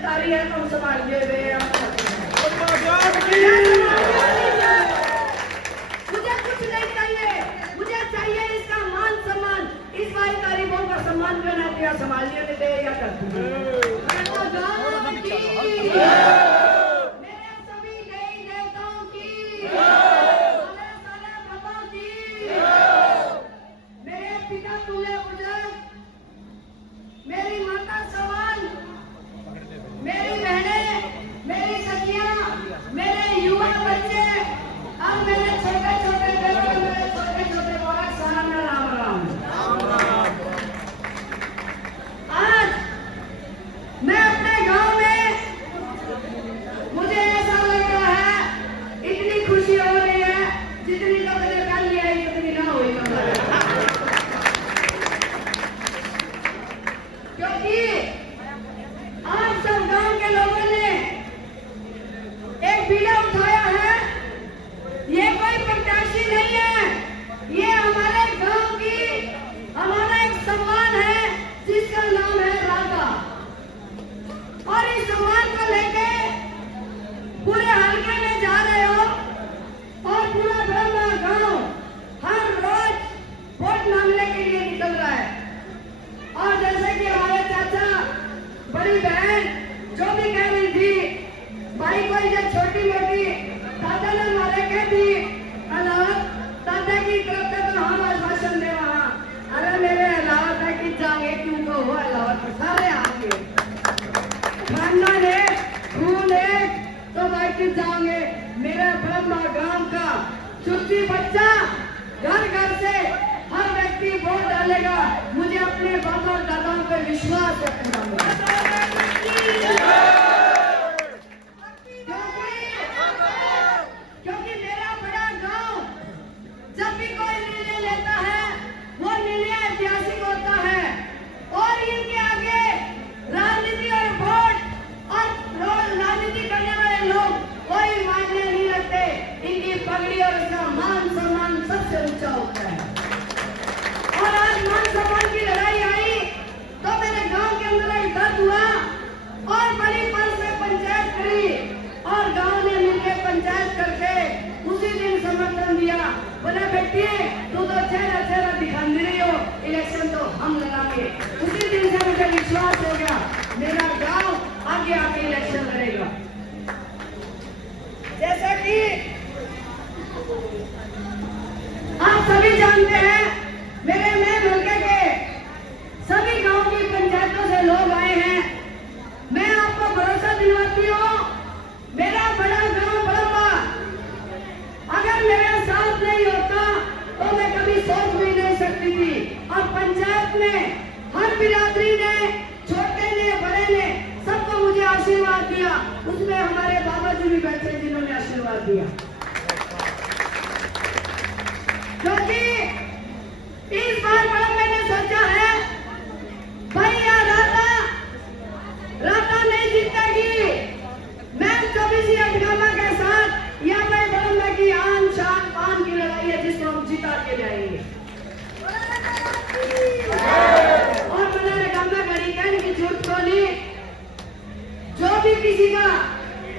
सरकारी है तुम संभालिए वे। मुझे कुछ नहीं चाहिए, मुझे चाहिए इसका मान सम्मान। इस भाईचारी बहू का सम्मान करना दिया संभालिए दे या कर छोटी मोटी दादा ने मारे कहती दादा की तरफ से तो हम भाषण दे वहां। अरे मेरे अलावा था कि जाएंगे क्यों को हो अलावा तो सारे आगे खाना ने खून है तो भाई कि जाएंगे। मेरे ब्रह्मा गांव का छुट्टी बच्चा घर घर से हर व्यक्ति वोट डालेगा। मुझे अपने बाबा दादाओं पर विश्वास है। और आज मान सम्मान की लड़ाई आई तो मेरे गांव के अंदर एक दर्द हुआ और बड़ी पल से पंचायत करी और गांव ने मिलकर पंचायत करके उसी दिन समर्थन दिया। बोला बेटी तू तो चेहरा चेहरा दिखा नहीं रही हो, इलेक्शन तो हम लड़ाएंगे। उसी दिन से मुझे विश्वास हो गया मेरा गांव आगे आके इलेक्शन लड़ेगा। जैसा कि आप सभी जानते हैं मेरे नए हल्के के सभी गांव की पंचायतों से लोग आए हैं। मैं आपको भरोसा दिलवाती हूँ मेरा बड़ा गांव बड़म्बा अगर मेरे साथ नहीं होता तो मैं कभी सोच भी नहीं सकती थी। और पंचायत में हर बिरादरी ने छोटे ने बड़े ने सबको मुझे आशीर्वाद दिया। उसमें हमारे बाबा जी भी बैठे जिन्होंने आशीर्वाद दिया। क्योंकि इस बार बड़ा मैंने सोचा है भैया राता नहीं जीतेगी। मैं 24 अठगामा के साथ या मैं बड़म्बा की आन शान पान की लड़ाई है जिसको हम जिता के जाएंगे। और मैंने गामा घड़ी कहने की झूठ बोली। जो भी किसी का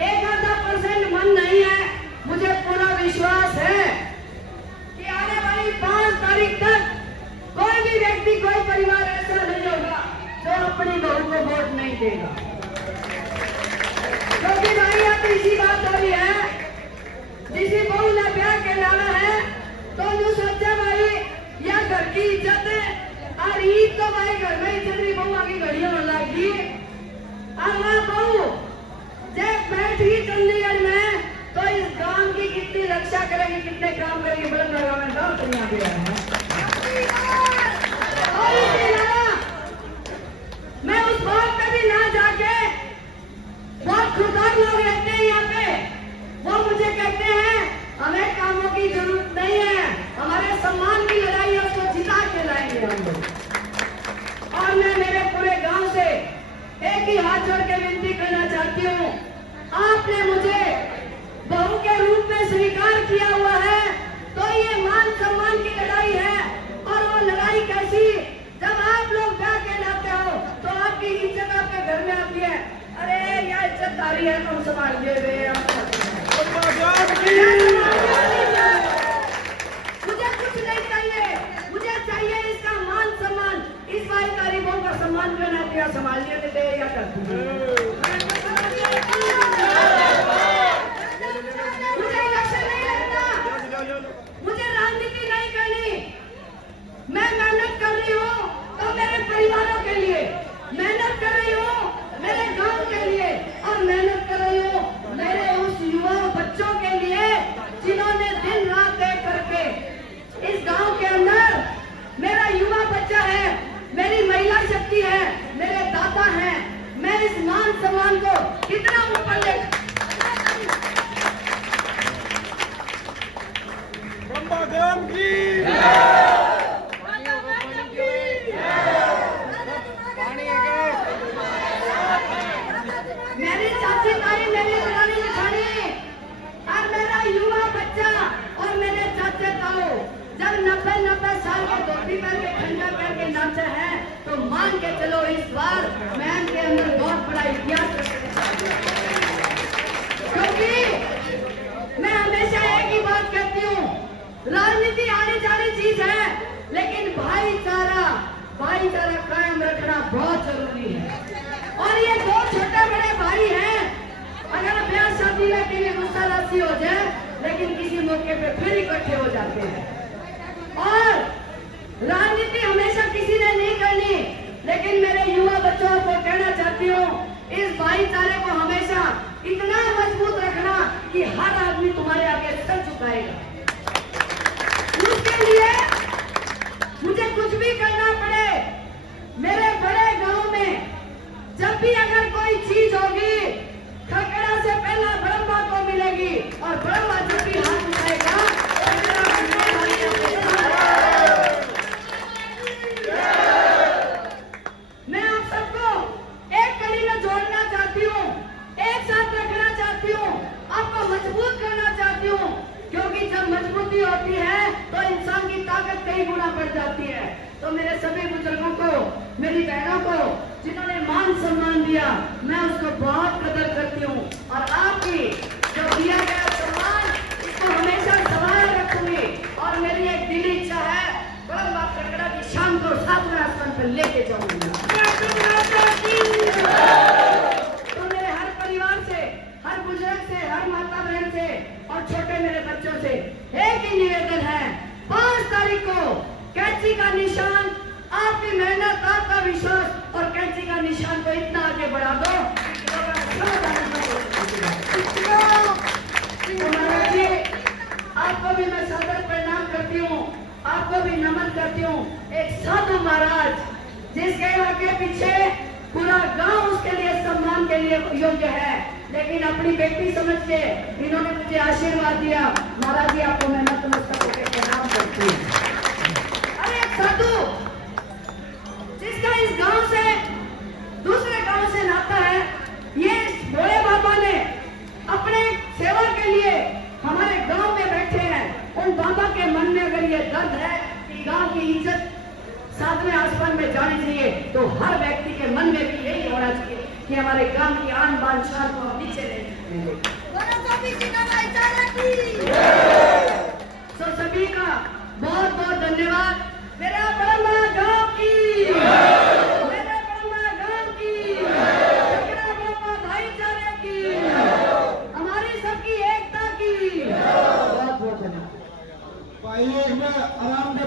1-2% मन नहीं है मुझे पूरा विश्वास है कि आने वाली 5 तारीख तक कोई भी व्यक्ति कोई परिवार ऐसा नहीं होगा जो अपनी बहू को वोट नहीं देगा। क्योंकि भाई अब इसी बात हो रही है जिसी बहू ने ब्याह के लाना है तो जो सोचा भाई या घर की इज्जत है और ईद तो भाई घर में इज्जत नहीं बहू की घड़ियों में लागी। और वह बहू जब बैठी चंडीगढ़ में तो इस गांव की कितनी रक्षा करेगी, कितने काम करेगी। बड़ा में गांव तो यहाँ पे है। और इसके अलावा मैं उस बात पे भी ना जाके बहुत खुदार लोग रहते हैं यहाँ पे वो मुझे कहते हैं हमें कामों की जरूरत नहीं है, हमारे सम्मान की लड़ाई है उसको जिता के लाएंगे हम लोग। और मैं मेरे पूरे गांव से एक ही हाथ जोड़ के विनती करना चाहती हूँ आपने मुझे बहू के रूप में स्वीकार किया हुआ है तो ये मान सम्मान की लड़ाई है। और वो लड़ाई कैसी जब आप लोग ब्याह के लाते हो तो आपकी इज्जत आपके घर में आती है। अरे तारी है तुम संभालिए वे। मुझे कुछ नहीं चाहिए, मुझे चाहिए इसका मान सम्मान। इस भाई गरीबों का सम्मान करना दिया, संभालिए दे या कर मुझे इलेक्शन नहीं लड़ना, मुझे राजनीति नहीं करनी। मैं मेहनत कर रही हूँ तो मेरे परिवारों के लिए, मेहनत कर रही हूँ मेरे गांव के लिए, और मेहनत कर रही हूँ मेरे उस युवा बच्चों के लिए जिन्होंने दिन रात एक करके इस गांव के अंदर मेरा युवा बच्चा है, मेरी महिला शक्ति है, मेरे दादा हैं। मैं इस मान सम्मान को कितना ऊपर ले मेरी चाची ताई, मेरी रानी जेठानी और मेरा युवा बच्चा और मेरे चाचे ताऊ जब 90 साल के धोती पहन के ठंडा पहन के नाचे हैं तो मान के चलो इस बार मैं के अंदर बहुत बड़ा इतिहास क्योंकि मैं हमेशा एक ही बात कहती हूँ, राजनीति आनी जानी चीज है लेकिन भाईचारा कायम रखना बहुत जरूरी है। और ये दो छोटे बड़े भाई हैं, अगर ब्याह शादी के लिए गुस्सा राशि हो जाए लेकिन किसी मौके पे फिर इकट्ठे हो जाते हैं। और राजनीति हमेशा किसी ने नहीं करनी, लेकिन मेरे युवा बच्चों को कहना चाहती हूँ इस भाईचारे को हमेशा इतना मजबूत रखना कि हर आदमी तुम्हारे आगे सर झुकाएगा। उसके लिए मुझे कुछ भी करना पड़े, मेरे बड़े गांव में जब भी अगर कोई चीज होगी खकड़ा से पहला ब्रह्मा को मिलेगी और ब्रह्मा जब भी हाथ उठाएगा मैं आप सबको एक कड़ी में जोड़ना चाहती हूँ, एक साथ रखना चाहती हूँ, आपको मजबूत करना चाहती हूँ, क्योंकि जब मजबूती होती है तो इंसान की ताकत कई गुना बढ़ जाती है। तो मेरे सभी बुजुर्गों को, मेरी बहनों को जिन्होंने मान सम्मान दिया, मैं उसको बहुत कदर करती हूँ और आपकी जो दिया गया सम्मान इसको हमेशा संभाल रखूंगी। और मेरी एक दिली इच्छा है ब्रह्मा ककड़ा की शाम को 7वें आसमान पर लेके जाऊंगी। तो मेरे हर परिवार से, हर बुजुर्ग से, हर माता बहन से और छोटे मेरे बच्चों से एक ही निवेदन है, 5 तारीख को कैंची का निशान, आपकी मेहनत, आपका विश्वास और कैंची का निशान को इतना आगे बढ़ा दो। आपको भी मैं सादर प्रणाम करती हूँ, आपको भी नमन करती हूँ। एक साधु महाराज जिसके आगे पीछे पूरा गांव उसके लिए सम्मान के लिए योग्य है, लेकिन अपनी बेटी समझ के इन्होंने मुझे आशीर्वाद दिया। महाराज जी आपको मैं नतमस्तक होकर प्रणाम करती हूँ। अरे एक साधु जिसका इस गांव से दूसरे गांव से नाता है, ये भोले बाबा ने अपने सेवा के लिए हमारे गांव में बैठे हैं। उन बाबा के मन में अगर ये दर्द है कि गांव की इज्जत 7वें आसमान में जानी चाहिए, तो हर व्यक्ति के मन में भी यही होना चाहिए कि हमारे गांव की आन बान शान को हम नीचे नहीं देंगे। तो सभी का बहुत बहुत धन्यवाद। मेरा ब्रह्मा गांव की, मेरा ब्रह्मा गांव की, मेरा ब्रह्मा भाईचारे की, हमारी सबकी एकता की बहुत बहुत धन्यवाद। आराम से